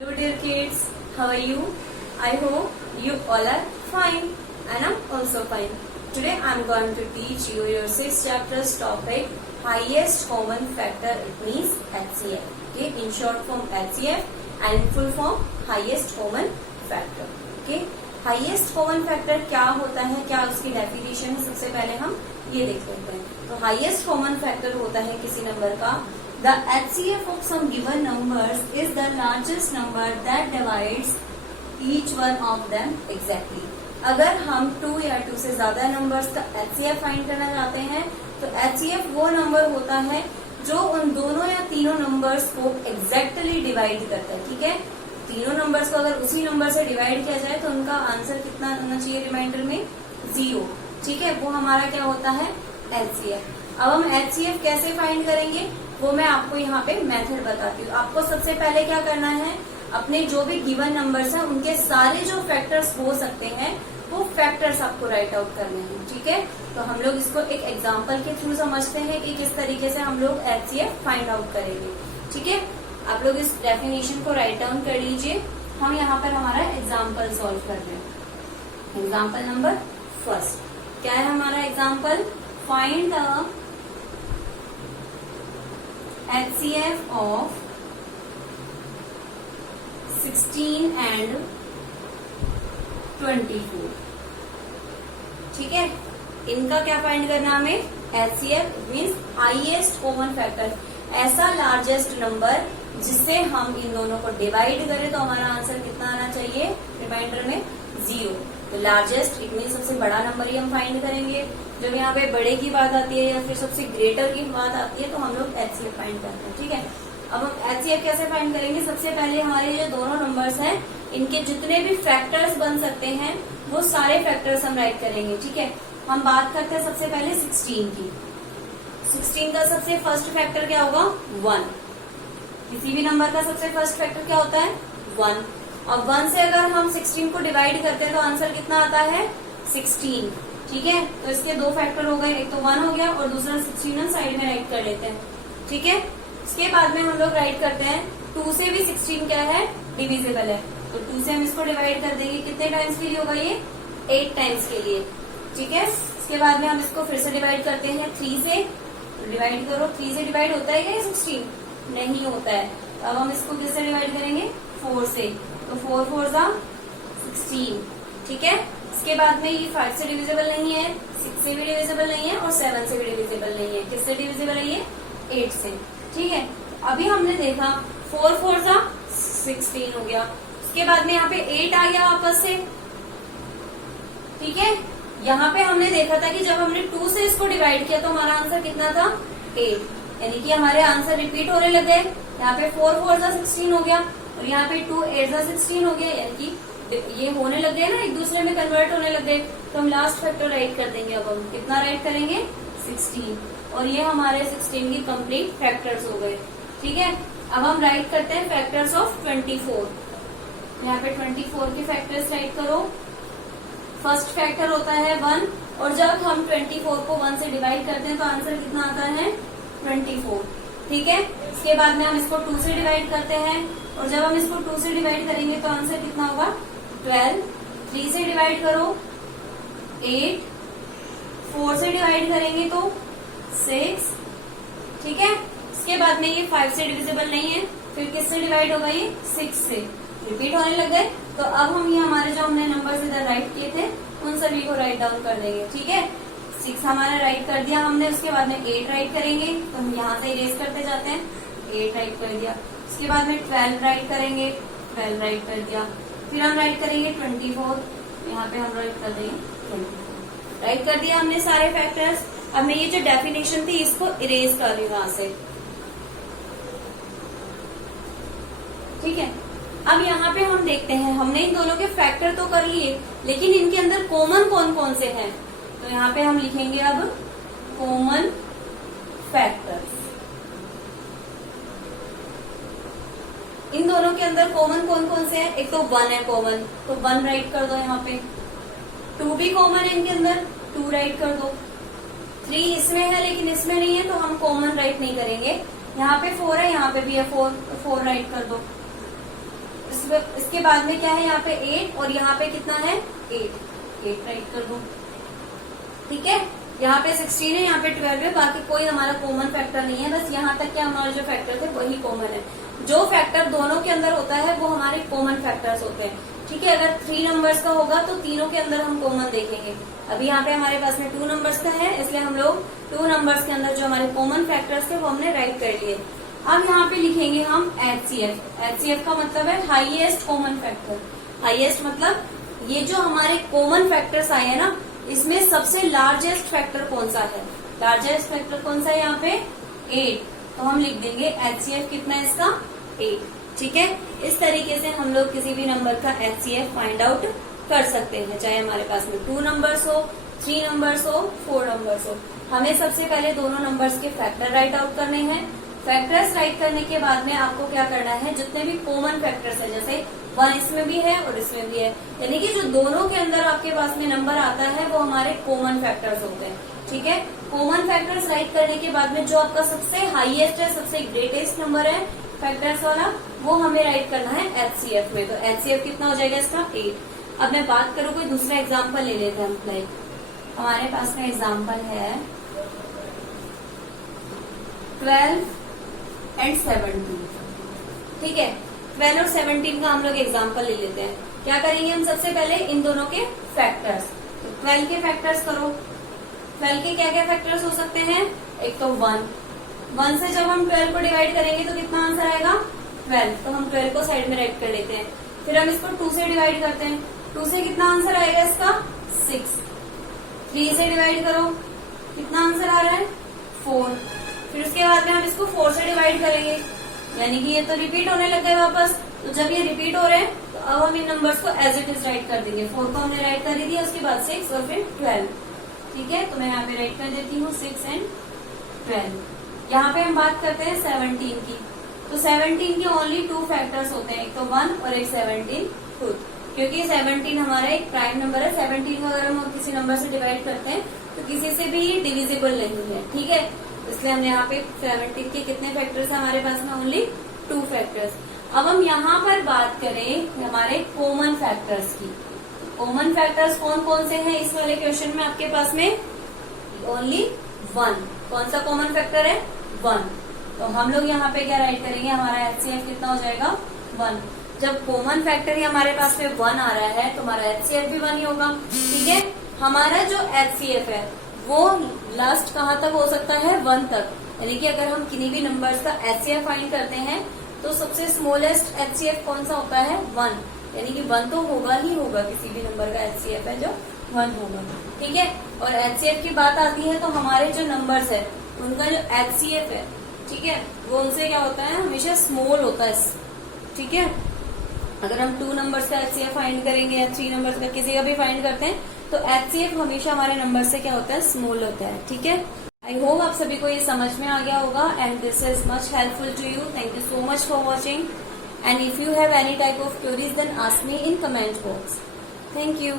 Hello dear kids, how are you? I hope you all are fine and I'm also fine. Today I am going to teach you your 6th chapter's topic highest common factor, it means HCF. Okay, in short form HCF and in full form highest common factor. Okay, highest common factor क्या होता है, क्या उसकी definition है, सबसे पहले हम ये देख लेते हैं। तो हाईएस्ट कॉमन फैक्टर होता है किसी नंबर का the HCF of some given numbers is the largest number that divides each one of them exactly. अगर हम 2 या 2 से ज्यादा नंबर्स का HCF फाइंड करना चाहते हैं तो HCF वो नंबर होता है जो उन दोनों या तीनों नंबर्स को एग्जैक्टली डिवाइड करता है। ठीक है, तीनों नंबर्स को अगर उसी नंबर से डिवाइड किया जाए तो उनका आंसर कितना होना चाहिए रिमाइंडर में 0। ठीक है, वो हमारा क्या होता है HCF। अब हम HCF कैसे फाइंड करेंगे वो मैं आपको यहाँ पे मेथड बताती हूँ। आपको सबसे पहले क्या करना है, अपने जो भी गिवन नंबर्स हैं उनके सारे जो फैक्टर्स हो सकते हैं वो फैक्टर्स आपको राइट आउट करने हैं। ठीक है, तो हम लोग इसको एक एग्जांपल के थ्रू समझते हैं कि किस तरीके से हम लोग HCF फाइंड आउट करेंगे। ठीक है, आप लोग इस डेफिनेशन को राइट डाउन कर लीजिए। हम यहाँ पर हमारा एग्जाम्पल सॉल्व कर रहे हैं। एग्जाम्पल नंबर फर्स्ट क्या है हमारा example, find the HCF of 16 and 24। ठीक है, इनका क्या फाइंड करना हमें, HCF means highest common factor, ऐसा लार्जेस्ट नंबर जिससे हम इन दोनों को डिवाइड करें तो हमारा आंसर कितना आना चाहिए रिमाइंडर में 0। तो लार्जेस्ट इट मीन सबसे बड़ा नंबर ही हम फाइंड करेंगे। जब यहाँ पे बड़े की बात आती है या फिर सबसे ग्रेटर की बात आती है तो हम लोग HCF फाइंड करते हैं। ठीक है, अब हम HCF कैसे फाइंड करेंगे, सबसे पहले हमारे जो दोनों नंबर्स हैं इनके जितने भी फैक्टर्स बन सकते हैं वो सारे फैक्टर्स हम राइट करेंगे। ठीक है, हम बात करते हैं सबसे पहले 16 की। 16 का सबसे फर्स्ट फैक्टर क्या होगा 1। किसी भी नंबर का सबसे फर्स्ट फैक्टर क्या होता है 1। अब 1 से अगर हम 16 को डिवाइड करते हैं तो आंसर कितना आता है 16। ठीक है, तो इसके दो फैक्टर हो गए, एक तो 1 हो गया और दूसरा 16 साइड में राइट कर लेते हैं। ठीक है, इसके बाद में हम लोग राइट करते हैं 2 से भी 16 क्या है डिविजिबल है, तो 2 से हम इसको डिवाइड कर देंगे। कितने टाइम्स के लिए होगा ये 8 टाइम्स के लिए। ठीक है, इसके बाद में हम इसको फिर से डिवाइड करते हैं 3 से, तो डिवाइड करो 3 से डिवाइड होता है क्या ये 16 नहीं होता है। अब हम इसको किससे डिवाइड करेंगे 4 से, तो 4 4 16। ठीक है, इसके बाद में ये 5 से डिविजिबल नहीं है, 6 से भी डिविजिबल नहीं है और 7 से भी डिविजिबल नहीं है। किससे डिविजिबल है ये 8 से। ठीक है, अभी हमने देखा 4 4 16 हो गया, उसके बाद में यहाँ पे 8 आ गया वापस से। ठीक है, यहाँ पे हमने देखा था कि जब हमने 2 से इसको डिवाइड किया तो हमारा आंसर कितना था 8, यानी कि हमारे आंसर रिपीट होने लग गए। यहाँ पे 4 4 16 हो गया और यहाँ पे 2 8 16 हो गया, यानी कि ये होने लग गए ना, एक दूसरे में कन्वर्ट होने लग गए। तो हम लास्ट फैक्टर राइट कर देंगे। अब हम कितना राइट करेंगे 16 और ये हमारे 16 की कंप्लीट फैक्टर्स हो गए। ठीक है, अब हम राइट करते हैं फैक्टर्स ऑफ 24। यहाँ पे 24 के फैक्टर्स राइट करो। फर्स्ट फैक्टर होता है 1 और जब हम 24 को 1 से डिवाइड करते हैं तो आंसर कितना आता है 24। ठीक है, इसके बाद में हम इसको 2 से डिवाइड करते हैं और जब हम इसको 2 से डिवाइड करेंगे तो आंसर कितना होगा 12। 3 से डिवाइड करो 8, 4 से डिवाइड करेंगे तो 6। ठीक है, इसके बाद में ये 5 से डिविजिबल नहीं है, फिर किससे डिवाइड होगा ये 6 से, रिपीट होने लग गए। तो अब हम ये हमारे जो हमने नंबर इधर राइट किए थे उन सभी को राइट डाउन कर देंगे। ठीक है, 6 हमारा राइट कर दिया हमने, उसके बाद में 8 राइट करेंगे, तो हम यहाँ से इरेज करते जाते हैं। 8 राइट कर दिया, उसके बाद में 12 राइट करेंगे, 12 राइट कर दिया, फिर हम राइट करेंगे 24, यहाँ पे हम राइट कर देंगे 24। राइट कर दिया हमने सारे फैक्टर्स। अब मैं ये जो डेफिनेशन थी इसको इरेज कर ली वहां से। ठीक है, अब यहाँ पे हम देखते हैं, हमने इन दोनों के फैक्टर तो कर लिए लेकिन इनके अंदर कॉमन कौन कौन से हैं, तो यहाँ पे हम लिखेंगे अब कॉमन फैक्टर्स। इन दोनों के अंदर कॉमन कौन कौन से हैं, एक तो 1 है कॉमन, तो 1 राइट कर दो यहाँ पे। 2 भी कॉमन है इनके अंदर, 2 राइट कर दो। 3 इसमें है लेकिन इसमें नहीं है तो हम कॉमन राइट नहीं करेंगे। यहाँ पे 4 है, यहाँ पे भी है 4, तो 4 राइट कर दो। इसके बाद में क्या है यहाँ पे 8 और यहाँ पे कितना है 8 राइट कर दो। ठीक है, यहाँ पे 16 है, यहाँ पे 12 है, बाकी कोई हमारा कॉमन फैक्टर नहीं है, बस यहाँ तक के हमारे जो फैक्टर थे वही कॉमन है। जो फैक्टर दोनों के अंदर होता है वो हमारे कॉमन फैक्टर्स होते हैं। ठीक है, अगर 3 नंबर्स का होगा तो तीनों के अंदर हम कॉमन देखेंगे। अभी यहाँ पे हमारे पास में 2 नंबर्स का है, इसलिए हम लोग 2 नंबर्स के अंदर जो हमारे कॉमन फैक्टर्स थे वो हमने राइट कर लिए। अब यहाँ पे लिखेंगे हम HCF। HCF का मतलब है हाईएस्ट कॉमन फैक्टर। हाईएस्ट मतलब ये जो हमारे कॉमन फैक्टर्स आए हैं ना, इसमें सबसे लार्जेस्ट फैक्टर कौन सा है? लार्जेस्ट फैक्टर कौन सा है यहाँ पे? 8। तो हम लिख देंगे HCF कितना है इसका? 8। ठीक है, इस तरीके से हम लोग किसी भी नंबर का HCF फाइंड आउट कर सकते हैं, चाहे हमारे पास में 2 नंबर्स हो, 3 नंबर्स हो, 4 नंबर्स हो। हमें सबसे पहले दोनों नंबर्स के फैक्टर राइट आउट करने हैं। फैक्टर्स राइट करने के बाद में आपको क्या करना है, जितने भी कॉमन फैक्टर्स है, जैसे 1 इसमें भी है और इसमें भी है, यानी कि जो दोनों के अंदर आपके पास में नंबर आता है वो हमारे कॉमन फैक्टर्स होते हैं। ठीक है, कॉमन फैक्टर्स राइट करने के बाद में जो आपका सबसे हाईएस्ट है, सबसे ग्रेटेस्ट नंबर है फैक्टर्स वाला, वो हमें राइट करना है HCF में। तो HCF कितना हो जाएगा इसका? 8। अब मैं बात करूँ कोई दूसरा एग्जाम्पल ले लेते हैं हम। लाइक हमारे पास में एग्जाम्पल है 12 एंड 17। ठीक है, 12 और 17 का हम लोग एग्जाम्पल ले लेते हैं। क्या करेंगे हम? सबसे पहले इन दोनों के फैक्टर्स। तो 12 के फैक्टर्स करो। 12 के क्या क्या फैक्टर्स हो सकते हैं? एक तो 1 से जब हम 12 को डिवाइड करेंगे तो कितना आंसर आएगा? 12। तो हम 12 को साइड में राइट कर लेते हैं। फिर हम इसको 2 से डिवाइड करते हैं। 2 से कितना आंसर आएगा इसका? 6। 3 से डिवाइड करो, कितना आंसर आ रहा है? 4। फिर उसके बाद में हम इसको 4 से डिवाइड करेंगे, यानी कि ये तो रिपीट होने लग गए वापस। तो जब ये रिपीट हो रहे हैं तो अब हम इन नंबर्स को एज इट इज राइट कर देंगे। 4 को हमने राइट कर दिया, उसके बाद 6 और फिर 12। ठीक है, तो मैं यहाँ पे राइट कर देती हूँ 6 एंड 12। यहाँ पे हम बात करते हैं 17 की। तो 17 के ओनली 2 फैक्टर्स होते हैं, एक तो 1 और एक 17 खुद, क्योंकि 17 हमारा एक प्राइम नंबर है। 17 को अगर हम किसी नंबर से डिवाइड करते हैं तो किसी से भी ये डिविजिबल नहीं है। ठीक है, इसलिए हमने यहाँ पे 17 के कितने फैक्टर्स है हमारे पास में? Only 2 factors. अब हम यहाँ पर बात करें हमारे कॉमन फैक्टर्स की। कॉमन फैक्टर्स कौन कौन से हैं इस वाले क्वेश्चन में आपके पास में? ओनली 1। कौन सा कॉमन फैक्टर है? 1। तो हम लोग यहाँ पे क्या राइट करेंगे? हमारा HCF कितना हो जाएगा? 1। जब कॉमन फैक्टर ही हमारे पास में 1 आ रहा है तो हमारा HCF भी 1 ही होगा। ठीक है, हमारा जो HCF है वो लास्ट कहाँ तक हो सकता है? 1 तक। यानी कि अगर हम किन्हीं भी नंबर्स का HCF फाइंड करते हैं तो सबसे स्मॉलेस्ट HCF कौन सा होता है? 1। यानी कि 1 तो होगा ही होगा, किसी भी नंबर का HCF है जो 1 होगा। ठीक है, और HCF की बात आती है तो हमारे जो नंबर्स है उनका जो HCF है, ठीक है, वो उनसे क्या होता है? हमेशा स्मॉल होता है। ठीक है, अगर हम 2 नंबर्स का HCF फाइंड करेंगे या 3 नंबर्स का किसी का भी फाइंड करते हैं तो HCF हमेशा हमारे नंबर से क्या होता है? स्मॉल होता है। ठीक है, आई होप आप सभी को ये समझ में आ गया होगा and this is much helpful to you. Thank you so much for watching and if you have any type of queries then ask me in comment box. Thank you.